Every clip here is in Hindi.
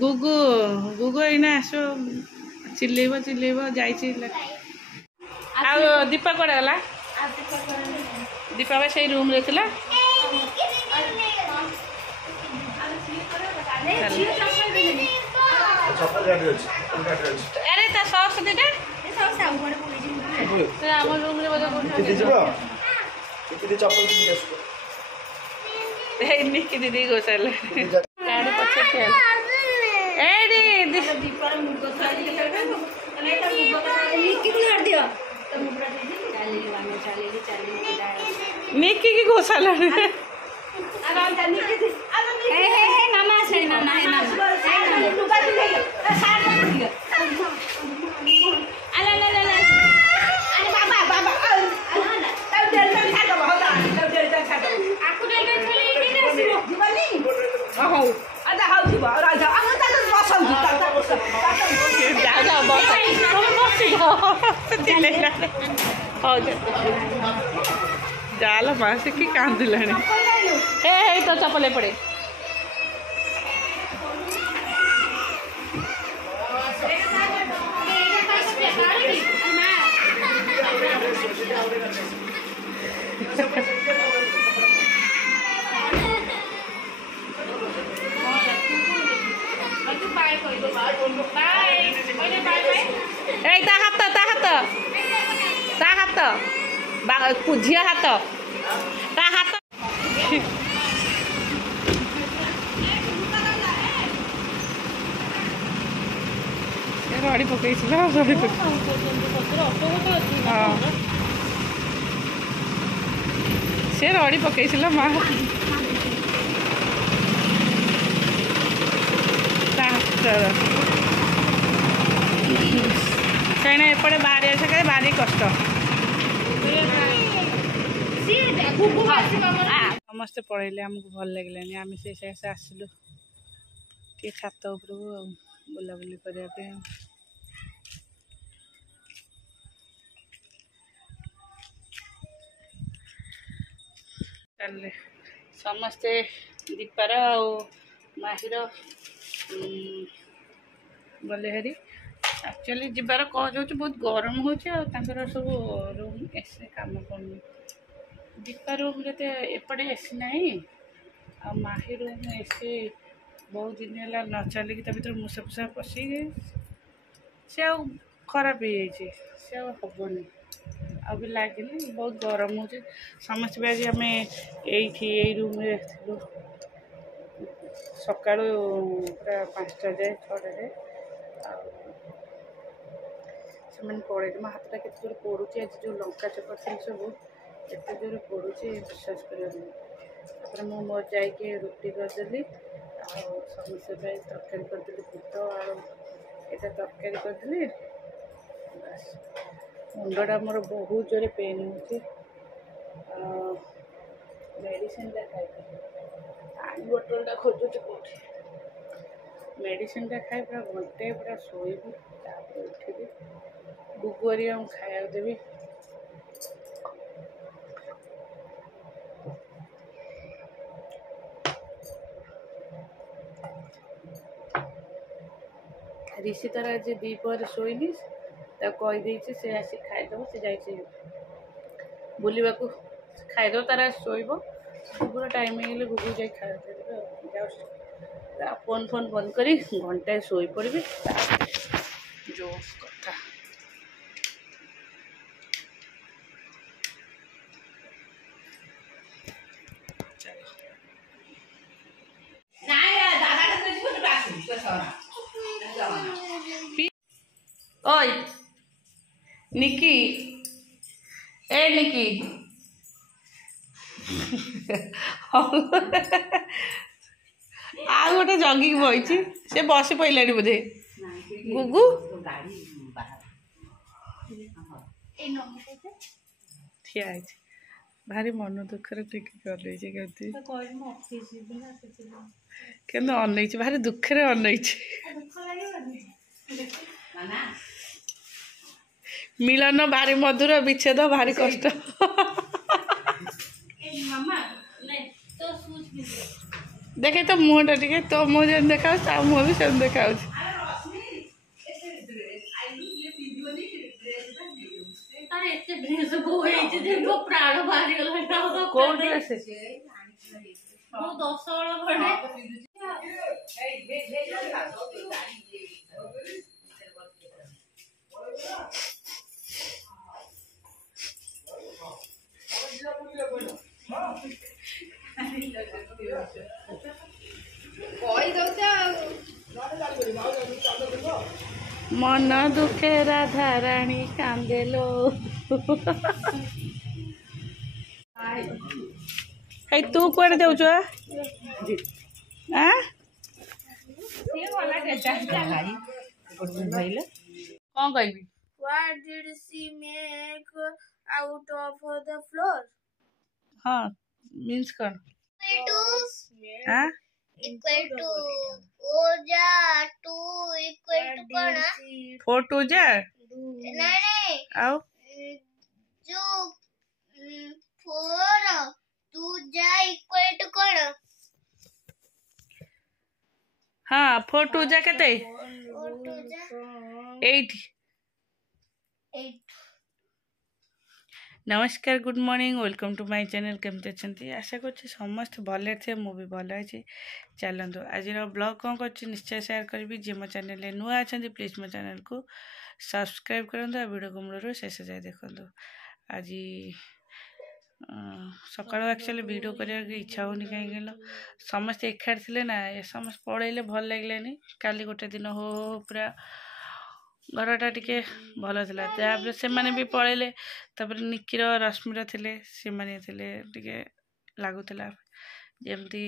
गुगु गुगु एना आसो चिल्लेब चिल्लेब जाई दीपा कड़े गला दीपा बा से रूम रे थिला अरे ता सॉक्स देटा आम रूम रे बजा निकी दीदी गोसल गाड़ी पछे खेल एडी दीपर मुग निकी की गोसल जाला मास की कांदिलानी हे तो चपले पड़े झिया हाथ ता हाथ रड़ी पकई से रड़ी पकई माँ कहीं एपटे बाहरी अच्छे कहीं भारी कष्ट समस्ते पढ़े आमको भल लगे आम से आसलु टे छात उपरକୁ बुलाबुली करने समस्ते दीपार माहिर गले हरी एक्चुअली जीवार कज हो बहुत गरम हो सब रूम एसी काम कर दीपा रूम रे एपटे एसी ना आ माही रूम एसी बहुत दिन है न चलिकी भर मूसा फूसा पशि से खराब हो जाए से हेनी आ भी लगे बहुत गरम हो समस्त भी आज आम यही रूम रे सका पूरा 5टा जाए 6टा से पड़े मो हाथटा के जोर पड़ुची आज जो लंका चपर सब एत जोर पड़ुची विश्वास कर मोर जाके रुटी करदेली समस्या तरकारी करदेली बुट आलू एटा तरकारी करदेली बस मुंडा मोर बहुत जोरे पेन हो मेडिसिन खाई पानी बोतलटा खोजुची कौटी मेडिसिन खाई पूरा घंटे पूरा शोबी उठेबी गुगुरी खाया देवी ऋषि तार आज दीपहर शोनी कहीदे से आसी खाईदब से जाइए बुलवा खाईदब तार शोब गुगुर टाइम है गुगु जा खाया फोन फोन बंद करी घंटाए शोई पड़ी जो कथा ओय निकी ए निकी आ गोटे जगिक बही से बस पड़ा बोधे गुगु ठिया भारी मन दुखर टिके गले के अनई भारी दुखे अनई मिलन भारी मधुर विच्छेद भारी कष्ट देखे तो मुहटा टे तो मुँह जमी देखा मुँह भी सेम देखा कौन ड्रेस मन दुखे राधा राणी कांदेलो तू कौन दे कौन कह What did she make out of the floor? हाँ मीन्स कौन Equal to ओजा 2 equal to कौन 4 2 जा नहीं आओ जो 4 2 जा equal to कौन हाँ 4 2 जा केते 8 नमस्कार good morning welcome to my channel केमती अच्छे आशा कर समस्त भले थे मु भी भल अच्छे चलतु आज ब्लॉग कौन कर निश्चय शेयर करी जी मो चैनल नुआ अच्छा प्लीज मो चैनल को सब्सक्राइब करूँ वीडियो को मूलर शेष जाए देखु आज सकाल एक्चुअली वीडियो करने की इच्छा होनी कहीं समस्त एकाठी थे ना समस्त पढ़े भल लगे काली गोटे दिन हो पूरा घरटा टिके भल था से मैंने भी पढ़ेले निकिर रश्मिर थे से टिके लगुला जमती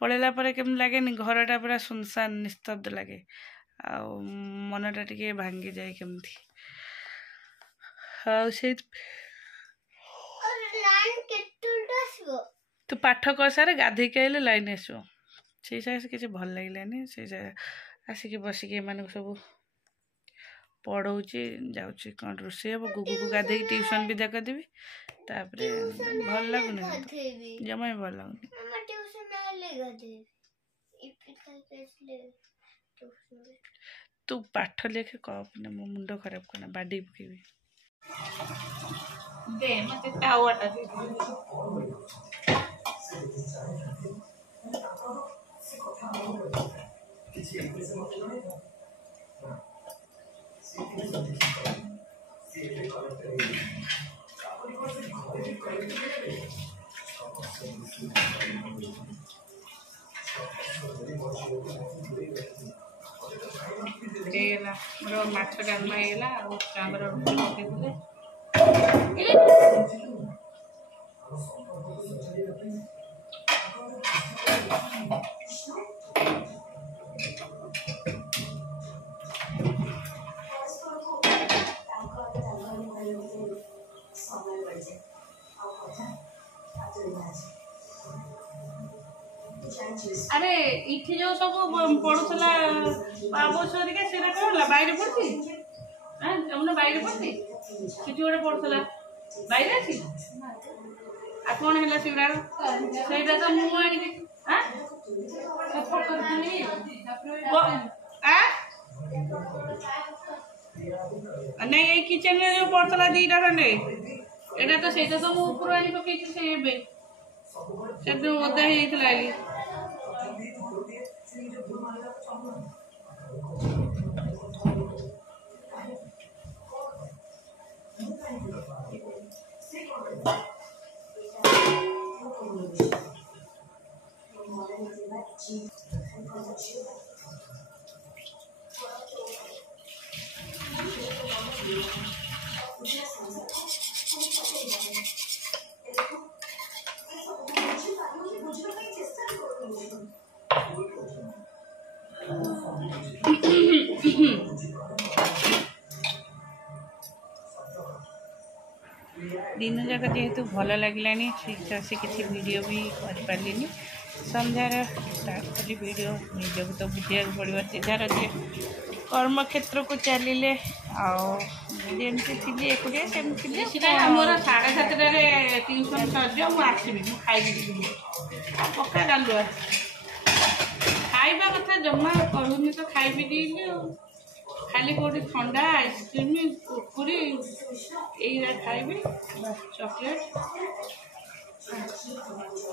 पढ़ेला केमी लगे घरटा पूरा सुनसान निस्तब्ध लगे आ मनटा टिके भांगी जाए केमती तू पाठ कर सारे गाधे के आइले लाइन आसो से किसी भल लगे से आसिक बसिक एम सब पढ़ाऊँगी जाऊँगी कौन रोषे हम गुगु को गाधे ट्यूशन भी देदेवी तापर भल लगुनि जमा भी भल लगुनि तू पाठ लेखे कहना मो मुंड खराब करना बाडी पकेबी दे मते तावाटा दे मोर माछ डालमा होगा आमर पकड़े अरे इठी जो सब पड़ूला बाबूसरी के सेरा कहला बाहर पड़ती हां हमने बाहर पड़ती किटी गोटे पड़ूला बाहर आसी आ कोन हैला सिरा सेटा तो मु आनी हां सपोर्ट करथनी आ नहीं ये किचन में जो पड़ूला दीटा खंडे एटा तो सेटा तो मु ऊपर आनी पकेची से एबे एकदम ओदा ही थलाली दिन जाक जेहेतु भल लगे ठीक से किसी वीडियो भी कर पारे संध्यार स्टार्ट करी वीडियो निजक तो बुझा पड़ो सीधार जे कर्म क्षेत्र को चलिए आमती थी एकुटिया सेमती आमर 7:30 ट्यूशन सर मुझे खाई ପକ୍କା ଡାଲୁଆ ଖାଇବା କଥା ଜମା କରୁନି ତ ଖାଇବି ଦେଇଲି ଆଉ ଖାଲି କୋଉଠି ଥଣ୍ଡା ଆଇସ୍କ୍ରିମ୍ କୁରକୁରି ଏଇରା ଖାଇବି ଚକଲେଟ୍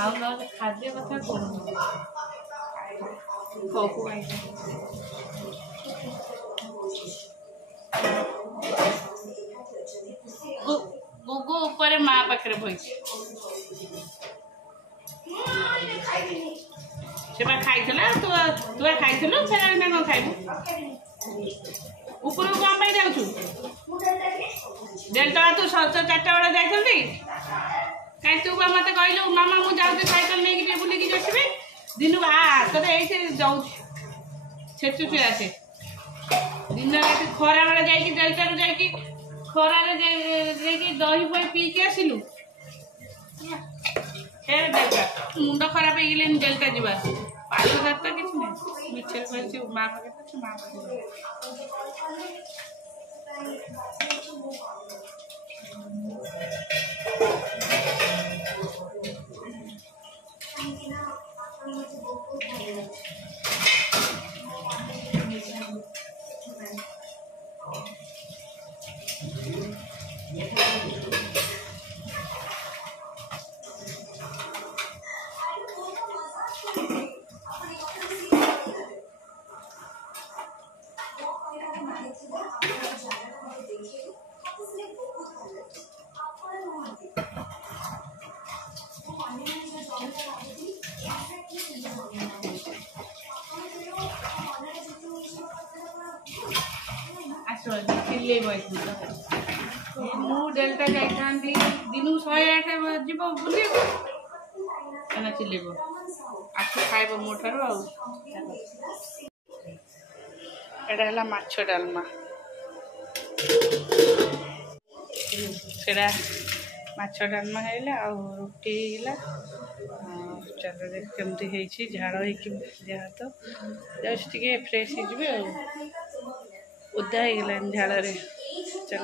ଆଉ ନହେଲେ ଖାଦ୍ୟ କଥା କହୁନି କହୁ ଗୁଗୁ ଉପରେ ମା ପାଖରେ ବଇଛି ସେ ବା ଖାଇଥିଲା ତୁ ଖାଇଥିଲୁ ସେ କଣ ଖାଇବୁ ଉପରକୁ କଣ ପାଇଁ ଯାଉଛୁ ଡେଲ୍ଟା ତୁ 4ଟା ବେଳେ ଯାଇଛନ୍ତି କାହିଁ ତୁ ବା ମତେ କହିଲୁ ମାମା ମୁଁ ଯାଉଛି ସାଇକେଲ ନେଇକି ଟିକେ ବୁଲିକି ଆସିବି ଦିନକୁ ତୋତେ ଏଇଠି ଯାଉଛି ଛେଚୁଛି ଆସେ ଦିନ ରାତି ଖରା ବେଳେ ଯାଇକି ଡେଲ୍ଟାରୁ ଯାଇକି ଖରାରେ ଯାଇକି ଦହି ଫହି ପିଇକି ଆସିଲୁ ଡେଲ୍ଟା ମୁଣ୍ଡ ଖରାପ ହେଇଗଲେଣି ଡେଲ୍ଟା ଯିବା ପାଠ ତ କିଛି ନାହିଁ ମିଛରେ କହିଛି ମା ପାଖରେ ମା ପାଖରେ ମୁଁ ଡେଲ୍ଟା ଯାଇଥାନ୍ତି ଦିନକୁ 108 ଯିବ ବୁଲିବ କାହିଁକିନା ଚିଲେଇବ ଆଖି ଖାଇବ ମୋ ଠାରୁ ଆଉ ଏଇଟା ହେଲା ମାଛ ଡାଲମା ସେଟା ମାଛ ଡାଲମା ହେଇଲା ଆଉ ରୁଟି ହେଇଲା ଚାଲ କେମିତି ହେଇଛି ଝାଳ ହେଇକି ଦେହ ହାତ ଯାଉଛି ଟିକେ ଫ୍ରେଶ୍ ହେଇଯିବେ ଆଉ ଓଦା ହେଇଗଲାଣି ଝାଳରେ ଚାଲ